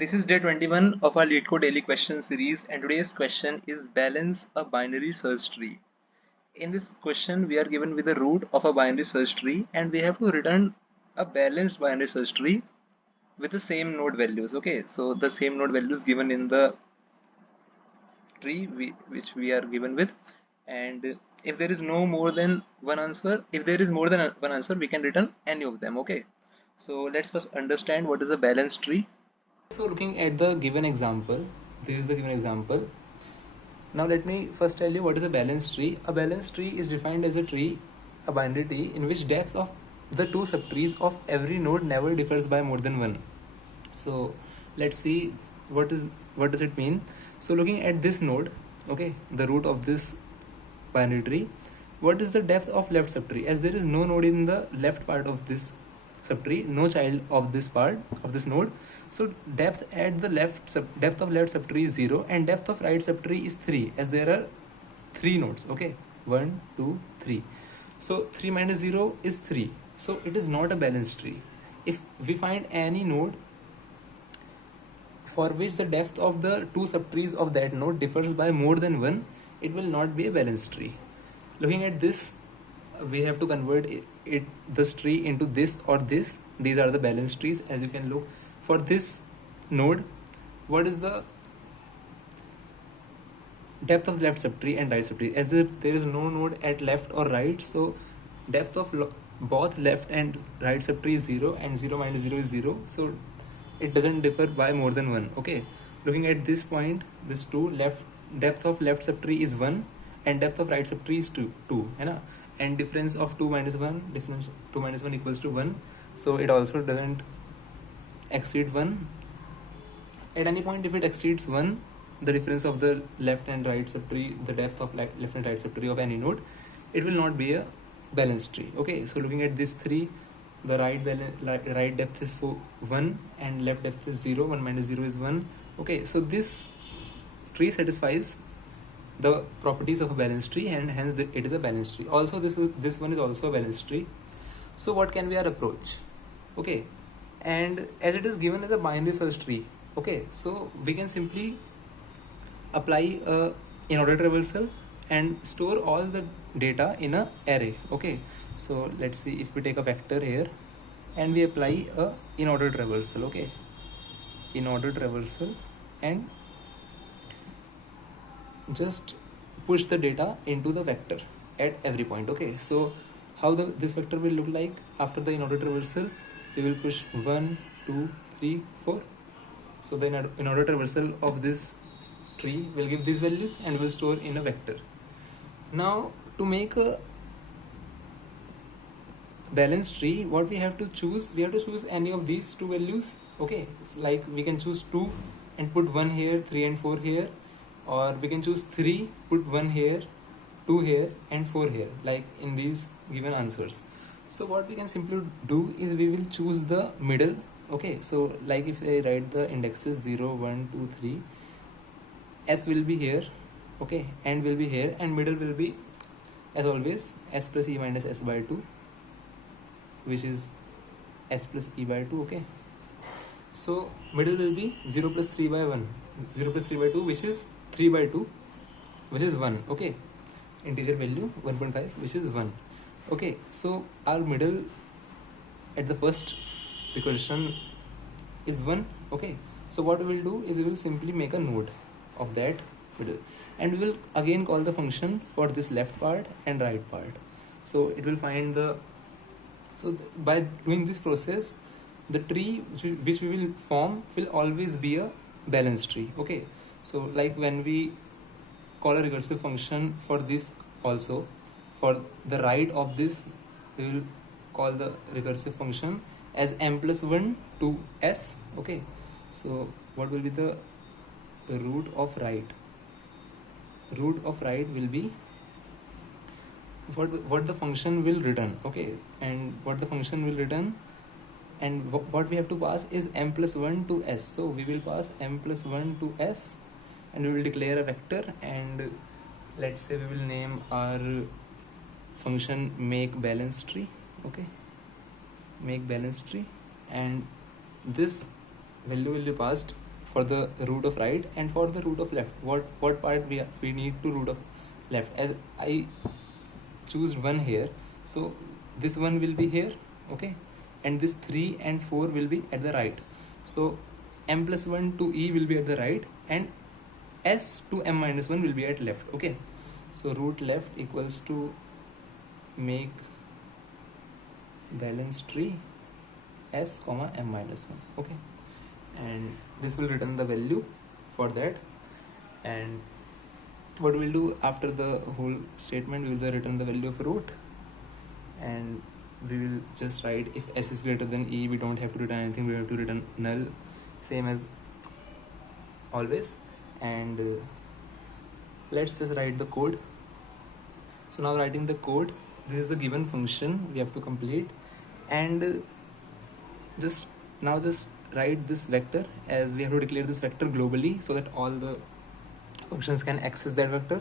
This is day 21 of our Leetcode daily question series, and today's question is balance a binary search tree. In this question, we are given with the root of a binary search tree, and we have to return a balanced binary search tree with the same node values. Okay, so the same node values given in the tree which we are given with, and if there is no more than one answer, if there is more than one answer, we can return any of them. Okay, so let's first understand what is a balanced tree. So looking at the given example, this is the given example. Now let me first tell you what is a balanced tree. A balanced tree is defined as a tree, a binary tree, in which depth of the two subtrees of every node never differs by more than one. So let's see what does it mean. So looking at this node, okay, the root of this binary tree, what is the depth of left subtree? As there is no node in the left part of this subtree, no child of this part of this node, so depth at the depth of left subtree is 0 and depth of right subtree is 3, as there are 3 nodes. Okay, 1 2 3. So 3 minus 0 is 3, so it is not a balanced tree. If we find any node for which the depth of the two subtrees of that node differs by more than 1, it will not be a balanced tree. Looking at this, we have to convert this tree into this or this. These are the balanced trees. As you can look for this node, what is the depth of left subtree and right subtree? As there is no node at left or right, so depth of both left and right subtree is 0, and 0 minus 0 is 0, so it doesn't differ by more than 1. Okay, looking at this point, this 2, left depth of left subtree is 1 and depth of right subtree is 2 है ना, and difference of 2 minus 1, difference 2 minus 1 equals to 1, so it also doesn't exceed 1. At any point, if it exceeds 1, the difference of the left and right subtree, the depth of left and right subtree of any node, it will not be a balanced tree. Okay, so looking at this 3, the right depth is 1 and left depth is 0. 1 minus 0 is 1. Okay, so this tree satisfies the properties of a balanced tree, and hence it is a balanced tree. Also, this one is also a balanced tree. So what can be our approach? Okay, and as it is given as a binary search tree, okay, so we can simply apply a in-order traversal and store all the data in a array. Okay, so let's see, if we take a vector here and we apply a in-order traversal. Okay, in-order traversal, and just push the data into the vector at every point. Okay, so how this vector will look like after the in-order traversal? We will push 1 2 3 4. So the in-order traversal of this tree will give these values and will store in a vector. Now to make a balanced tree, what we have to choose, we have to choose any of these two values. Okay, it's like we can choose 2 and put 1 here, 3 and 4 here, or we can choose 3, put 1 here, 2 here and 4 here, like in these given answers. So what we can simply do is we will choose the middle. Okay, so like if I write the indexes 0 1 2 3, s will be here, okay, and will be here, and middle will be as always s plus e minus s by 2, which is s plus e by 2. Okay, so middle will be 0 plus 3 by 1, 0 plus 3 by 2, which is 3 by 2, which is 1. Okay, integer value 1.5, which is 1. Okay, so our middle at the first recursion is 1. Okay, so what we will do is we will simply make a node of that middle, and we will again call the function for this left part and right part. So it will find the, so by doing this process, the tree which we will form will always be a balanced tree. Okay, so like when we call a recursive function for this also, for the right of this, we will call the recursive function as m plus 1 to s. Okay, so what will be the root of right? Root of right will be what the function will return. Okay, and what the function will return, and what we have to pass is m plus 1 to s. So we will pass m plus 1 to s, and we will declare a vector, and let's say we will name our function make balance tree. Okay, make balance tree, and this value will be passed for the root of right and for the root of left. What part we need to root of left. As I choose 1 here, so this 1 will be here, okay, and this 3 and 4 will be at the right. So m plus 1 to e will be at the right and s to m minus 1 will be at left, okay. So root left equals to make balance tree s comma m minus 1, okay, and this will return the value for that. And what we'll do after the whole statement, we will return the value of root, and we will just write if s is greater than e, we don't have to return anything, we have to return null, same as always. And let's just write the code. So now writing the code, this is the given function we have to complete, and just write this vector, as we have to declare this vector globally so that all the functions can access that vector.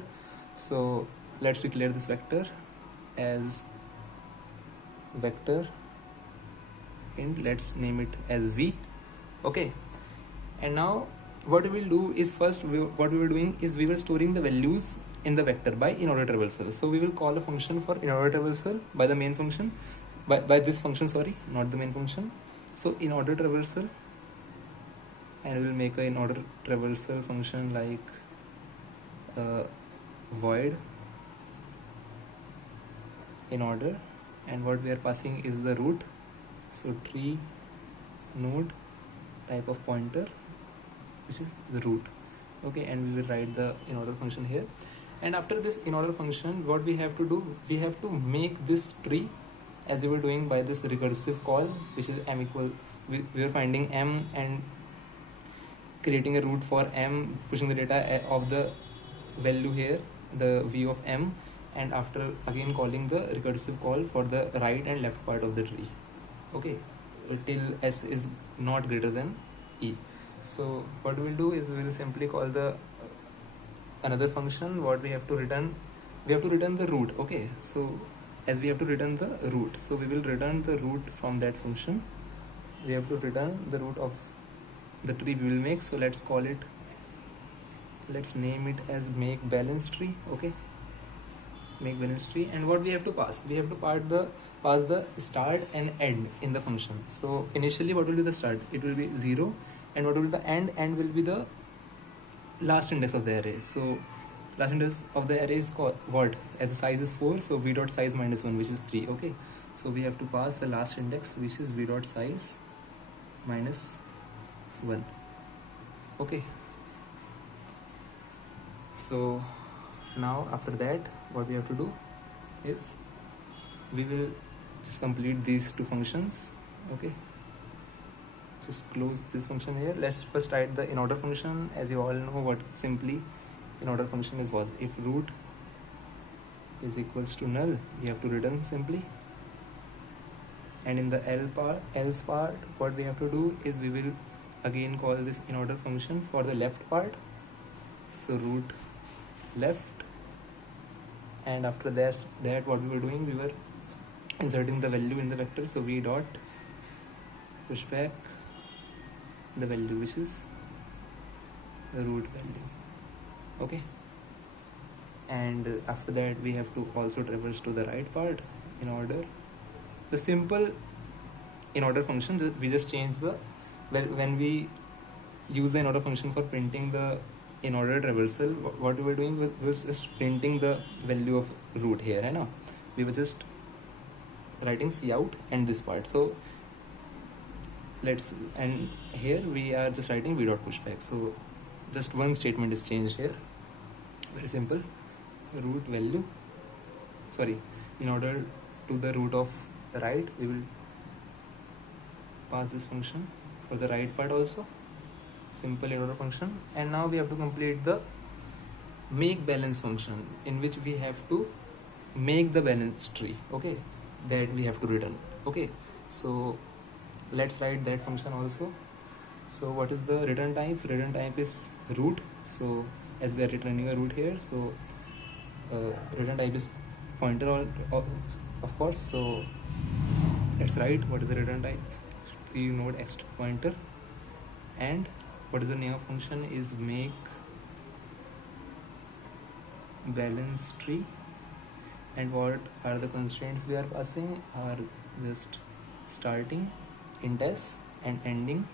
So let's declare this vector as vector and let's name it as v, okay. And now what we will do is, first what we were doing is we were storing the values in the vector by in order traversal. So we will call a function for in order traversal by the main function, by this function, sorry, not the main function. So in order traversal, and we will make a in order traversal function like void in order, and what we are passing is the root, so tree node type of pointer, which is the root, okay. And we will write the in order function here. And after this in order function, what we have to do, we have to make this tree as we were doing by this recursive call, which is m equal, we are finding m and creating a root for m, pushing the data of the value here, the v of m, and after again calling the recursive call for the right and left part of the tree, okay, till s is not greater than e. So what we will do is we will simply call the another function. What we have to return, we have to return the root, okay. So as we have to return the root, so we will return the root from that function. We have to return the root of the tree we will make. So let's call it, let's name it as make balance tree, okay, make balance tree. And what we have to pass, we have to pass the start and end in the function. So initially what will be the start, it will be 0, and what will be the end will be the last index of the array. So last index of the array is called what, as the size is 4, so v dot size minus 1, which is 3, okay. So we have to pass the last index, which is v dot size minus 1, okay. So now after that, what we have to do is we will just complete these two functions, okay. Just close this function here. Let's first write the in order function. As you all know, what simply in order function is, was if root is equals to null, we have to return simply. And in the else part, what we have to do is we will again call this in order function for the left part, so root left. And after that what we were doing, we were inserting the value in the vector, so v dot push back the value, which is the root value, okay. And after that we have to also traverse to the right part in order. The simple in order function, we just change the, when we use the in order function for printing the in order traversal, what we were doing was just printing the value of root here, and we were just writing cout and this part. So let's, and here we are just writing v dot pushback. So just one statement is changed here, very simple. Root value, sorry, in order to the root of the right, we will pass this function for the right part also, simple in order function. And now we have to complete the make balance function, in which we have to make the balance tree, okay, that we have to return, okay. So let's write that function also. So what is the return type? Return type is root. So as we are returning a root here, so return type is pointer, of course. So let's write what is the return type, 3 node x pointer, and what is the name of function is make balance tree, and what are the constraints we are passing are just starting int s and ending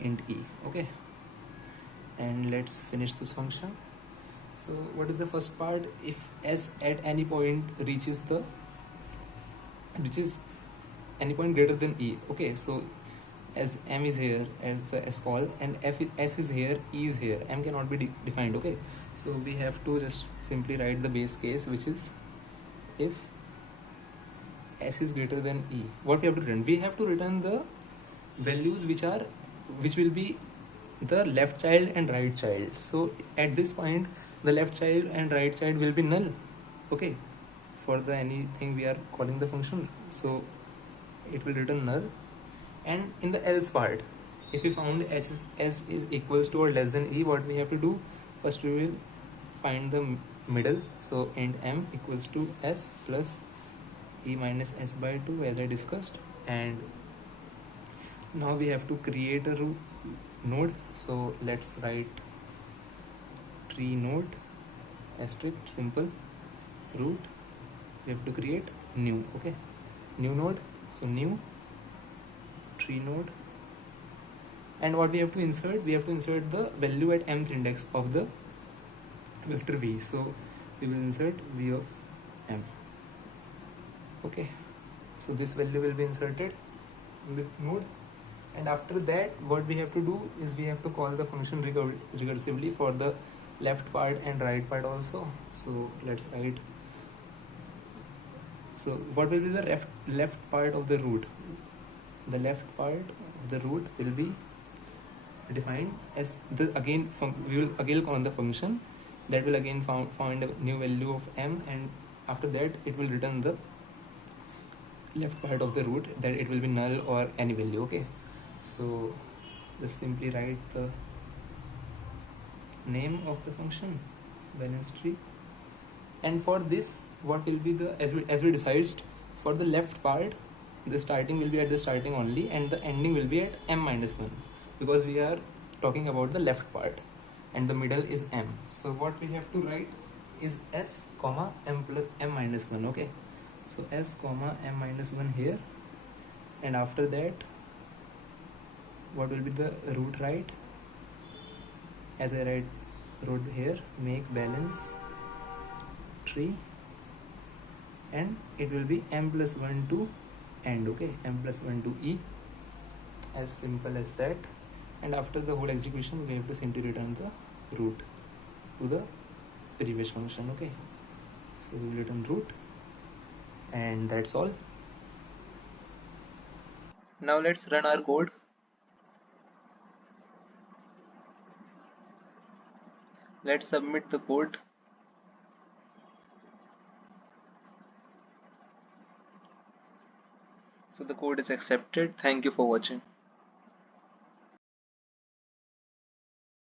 int e. Okay, and let's finish this function. So what is the first part? If s at any point reaches any point greater than e. Okay, so as m is here as the s call, and s is here, e is here, m cannot be defined. Okay, so we have to just simply write the base case, which is if s is greater than e. What we have to return? We have to return the values which will be the left child and right child. So at this point the left child and right child will be null. Okay, for the anything we are calling the function, so it will return null. And in the else part, if we found s is equals to or less than e, what we have to do? First we will find the middle, so int m equals to s plus e minus s by 2, as I discussed. And now we have to create a node, so let's write tree node asterisk simple root. We have to create new. Okay, new node, so new tree node. And what we have to insert? We have to insert the value at mth index of the vector v. So we will insert v of m. Okay, so this value will be inserted in the node. And after that, what we have to do is we have to call the function recursively for the left part and right part also. So let's write. So what will be the left part of the root? The left part of the root will be defined as the we will again call the function that will again find a new value of m, and after that it will return the left part of the root, that it will be null or any value. Okay, so just simply write the name of the function balance tree. And for this, what will be the, as we decided, for the left part the starting will be at the starting only and the ending will be at m minus 1, because we are talking about the left part, and the middle is m. So what we have to write is s comma m plus m minus 1. Okay, so s comma m minus 1 here, and after that what will be the root right? As I wrote here, make balance tree, and it will be m plus 1 to end. Okay, m plus 1 to e, as simple as that. And after the whole execution, we have to simply return the root to the previous function. Okay, so we will return root, and that's all. Now let's run our code. Let's submit the code. So the code is accepted. Thank you for watching.